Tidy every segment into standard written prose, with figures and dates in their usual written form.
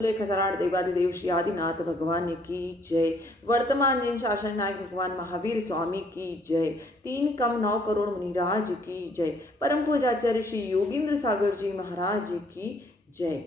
खसराट देवादिदेव श्री आदिनाथ भगवान की जय। वर्तमान जिन शासन नायक भगवान महावीर स्वामी की जय। 3,9 करोड़ मुनिराज की जय। परम पूजाचार्य श्री योगींद्र सागर जी महाराज की जय।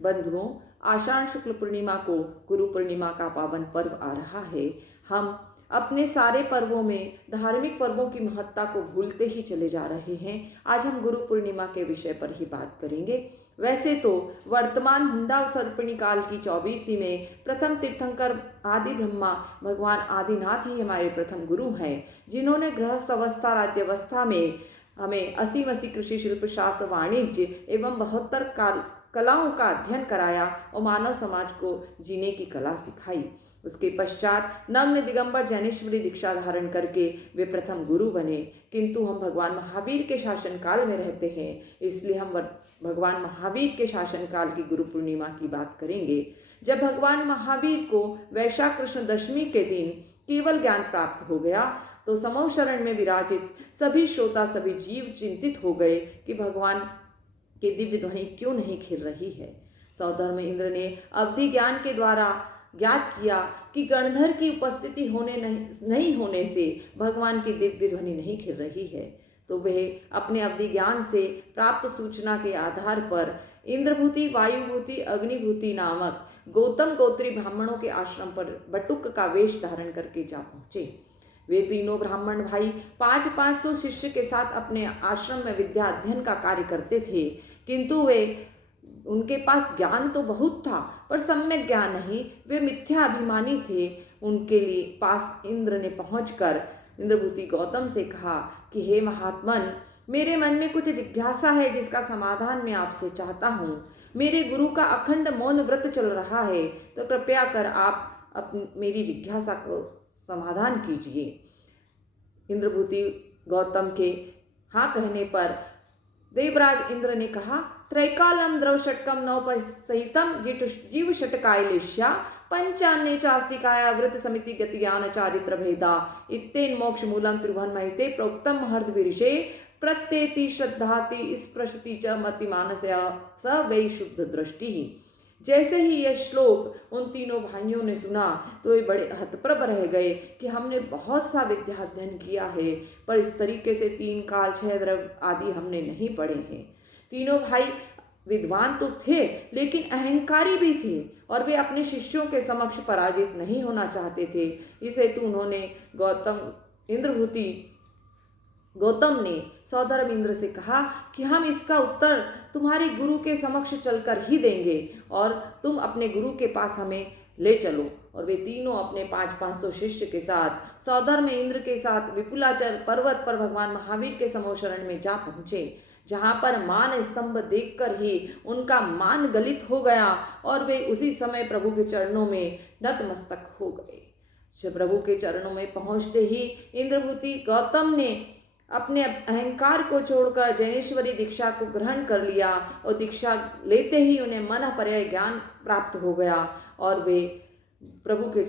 बंधुओं, आषाढ़ शुक्ल पूर्णिमा को गुरु पूर्णिमा का पावन पर्व आ रहा है। हम अपने सारे पर्वों में धार्मिक पर्वों की महत्ता को भूलते ही चले जा रहे हैं। आज हम गुरु पूर्णिमा के विषय पर ही बात करेंगे। वैसे तो वर्तमान हुंडा सर्पणी काल की 24वीं में प्रथम तीर्थंकर आदि ब्रह्मा भगवान आदिनाथ ही हमारे प्रथम गुरु हैं, जिन्होंने गृहस्थ अवस्था राज्यावस्था में हमें असीम कृषि शिल्प शास्त्र वाणिज्य एवं 72 कलाओं का अध्ययन कराया और मानव समाज को जीने की कला सिखाई। उसके पश्चात नग्न दिगंबर जैनेश्वरी दीक्षा धारण करके वे प्रथम गुरु बने। किंतु हम भगवान महावीर के शासन काल में रहते हैं, इसलिए हम भगवान महावीर के शासन काल की गुरु पूर्णिमा की बात करेंगे। जब भगवान महावीर को वैशाख कृष्ण दशमी के दिन केवल ज्ञान प्राप्त हो गया तो समूह शरण में विराजित सभी श्रोता सभी जीव चिंतित हो गए कि भगवान की दिव्य ध्वनि क्यों नहीं खिल रही है। सौधर्म इंद्र ने अवधि ज्ञान के द्वारा ज्ञात किया कि गणधर की उपस्थिति नहीं होने से भगवान की दिव्य ध्वनि नहीं खिल रही है। तो वह अपने अवधि ज्ञान से प्राप्त सूचना के आधार पर इंद्रभूति, वायुभूति, अग्निभूति नामक गौतम गोत्री ब्राह्मणों के आश्रम पर बटुक का वेश धारण करके जा पहुंचे। वे तीनों ब्राह्मण भाई 500 शिष्य के साथ अपने आश्रम में विद्या अध्ययन का कार्य करते थे, किंतु उनके पास ज्ञान तो बहुत था पर सम्यक ज्ञान नहीं। वे मिथ्या अभिमानी थे। उनके लिए पास इंद्र ने पहुंचकर इंद्रभूति गौतम से कहा कि हे महात्मन, मेरे मन में कुछ जिज्ञासा है जिसका समाधान मैं आपसे चाहता हूँ। मेरे गुरु का अखंड मौन व्रत चल रहा है, तो कृपया कर आप मेरी जिज्ञासा को समाधान कीजिए। इंद्रभूति गौतम के हाँ कहने पर देवराज इंद्र ने कहा, त्रैकालम द्रव षटकम नौपसहितम जीव षटकायलेश्या पंचान्य चास्तिकाया वृत समिति गतियान चारित्र भेदा इत्तेन मोक्ष मूलम त्रिभुवन महिते प्रोक्तम महर्द विरिषे प्रत्येति श्रद्धाति स्पृशति च मति मानसया स वै शुद्ध दृष्टि। जैसे ही यह श्लोक उन तीनों भाइयों ने सुना तो वे बड़े हतप्रभ रह गए कि हमने बहुत सा विद्या अध्ययन किया है, पर इस तरीके से 3 काल 6 द्रव आदि हमने नहीं पढ़े हैं। तीनों भाई विद्वान तो थे लेकिन अहंकारी भी थे और वे अपने शिष्यों के समक्ष पराजित नहीं होना चाहते थे। इस हेतु उन्होंने गौतम ने सौधर्म इंद्र से कहा कि हम इसका उत्तर तुम्हारे गुरु के समक्ष चलकर ही देंगे और तुम अपने गुरु के पास हमें ले चलो। और वे तीनों अपने 500 शिष्य के साथ सौधर्म इंद्र के साथ विपुलाचल पर्वत पर भगवान महावीर के समूह शरण में जा पहुंचे, जहाँ पर मान स्तंभ देखकर ही उनका मान गलित हो गया और वे उसी समय प्रभु के चरणों में नतमस्तक हो गए। जब प्रभु के चरणों में पहुँचते ही इंद्रभूति गौतम ने अपने अहंकार को छोड़कर जैनेश्वरी दीक्षा को ग्रहण कर लिया और दीक्षा लेते ही उन्हें मन पर्याय ज्ञान प्राप्त हो गया और वे प्रभु के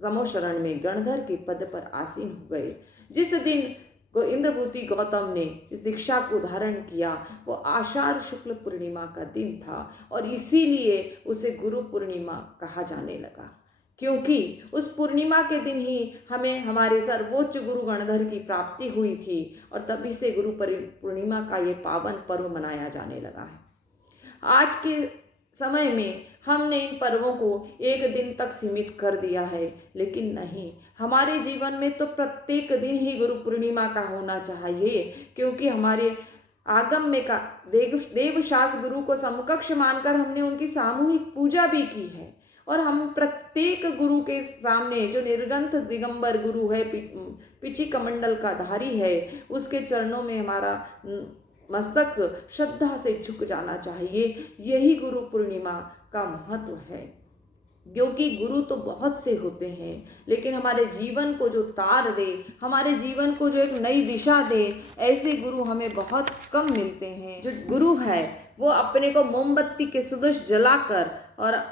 समूह शरण में गणधर के पद पर आसीन हो गए। जिस दिन इंद्रभूति गौतम ने इस दीक्षा को धारण किया वो आषाढ़ शुक्ल पूर्णिमा का दिन था और इसीलिए उसे गुरु पूर्णिमा कहा जाने लगा, क्योंकि उस पूर्णिमा के दिन ही हमें हमारे सर्वोच्च गुरु गणधर की प्राप्ति हुई थी और तभी से गुरु पूर्णिमा का ये पावन पर्व मनाया जाने लगा है। आज के समय में हमने इन पर्वों को एक दिन तक सीमित कर दिया है, लेकिन नहीं, हमारे जीवन में तो प्रत्येक दिन ही गुरु पूर्णिमा का होना चाहिए, क्योंकि हमारे आगम्य का देवशास्त्र गुरु को समकक्ष मानकर हमने उनकी सामूहिक पूजा भी की है और हम प्रत्येक गुरु के सामने जो निर्ग्रंथ दिगंबर गुरु है, पिछी कमंडल का धारी है, उसके चरणों में हमारा मस्तक श्रद्धा से झुक जाना चाहिए। यही गुरु पूर्णिमा का महत्व है, क्योंकि गुरु तो बहुत से होते हैं लेकिन हमारे जीवन को जो तार दे, हमारे जीवन को जो एक नई दिशा दे, ऐसे गुरु हमें बहुत कम मिलते हैं। जो गुरु है वो अपने को मोमबत्ती के सदृश जलाकर और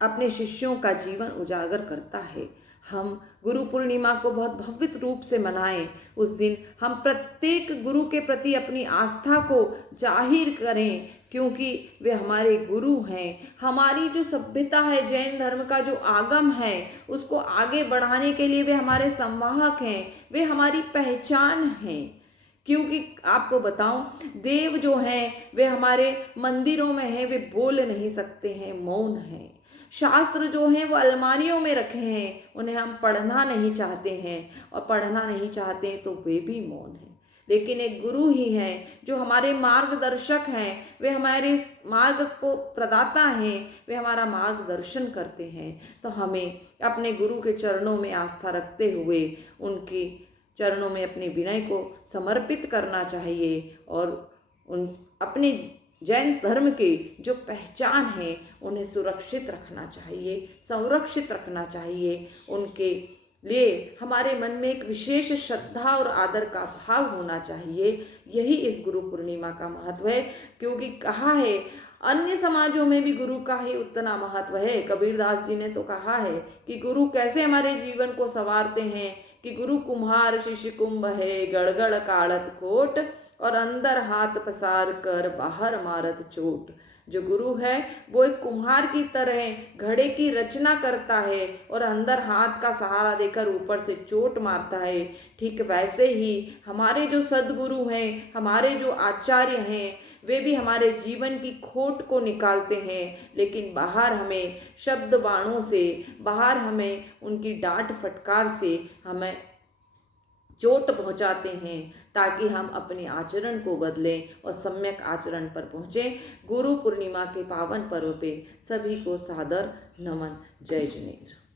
अपने शिष्यों का जीवन उजागर करता है। हम गुरु पूर्णिमा को बहुत भव्य रूप से मनाएं। उस दिन हम प्रत्येक गुरु के प्रति अपनी आस्था को जाहिर करें, क्योंकि वे हमारे गुरु हैं। हमारी जो सभ्यता है, जैन धर्म का जो आगम है, उसको आगे बढ़ाने के लिए वे हमारे संवाहक हैं, वे हमारी पहचान हैं। क्योंकि आपको बताऊं, देव जो हैं वे हमारे मंदिरों में हैं, वे बोल नहीं सकते हैं, मौन हैं। शास्त्र जो हैं वो अलमारियों में रखे हैं, उन्हें हम पढ़ना नहीं चाहते हैं, और पढ़ना नहीं चाहते हैं तो वे भी मौन हैं। लेकिन एक गुरु ही हैं जो हमारे मार्गदर्शक हैं, वे हमारे मार्ग को प्रदाता हैं, वे हमारा मार्गदर्शन करते हैं। तो हमें अपने गुरु के चरणों में आस्था रखते हुए उनकी चरणों में अपने विनय को समर्पित करना चाहिए, और उन अपने जैन धर्म की जो पहचान है उन्हें सुरक्षित रखना चाहिए, संरक्षित रखना चाहिए। उनके लिए हमारे मन में एक विशेष श्रद्धा और आदर का भाव होना चाहिए। यही इस गुरु पूर्णिमा का महत्व है, क्योंकि कहा है अन्य समाजों में भी गुरु का ही उतना महत्व है। कबीरदास जी ने तो कहा है कि गुरु कैसे हमारे जीवन को संवारते हैं, कि गुरु कुम्हार शिष्य कुंभ है, गड़गड़ काढ़त कोट, और अंदर हाथ पसार कर बाहर मारत चोट। जो गुरु है वो एक कुम्हार की तरह घड़े की रचना करता है और अंदर हाथ का सहारा देकर ऊपर से चोट मारता है। ठीक वैसे ही हमारे जो सद्गुरु हैं, हमारे जो आचार्य हैं, वे भी हमारे जीवन की खोट को निकालते हैं, लेकिन बाहर हमें शब्द बाणों से, बाहर हमें उनकी डांट फटकार से हमें चोट पहुंचाते हैं, ताकि हम अपने आचरण को बदलें और सम्यक आचरण पर पहुँचें। गुरु पूर्णिमा के पावन पर्व पे सभी को सादर नमन। जय जिनेन्द्र।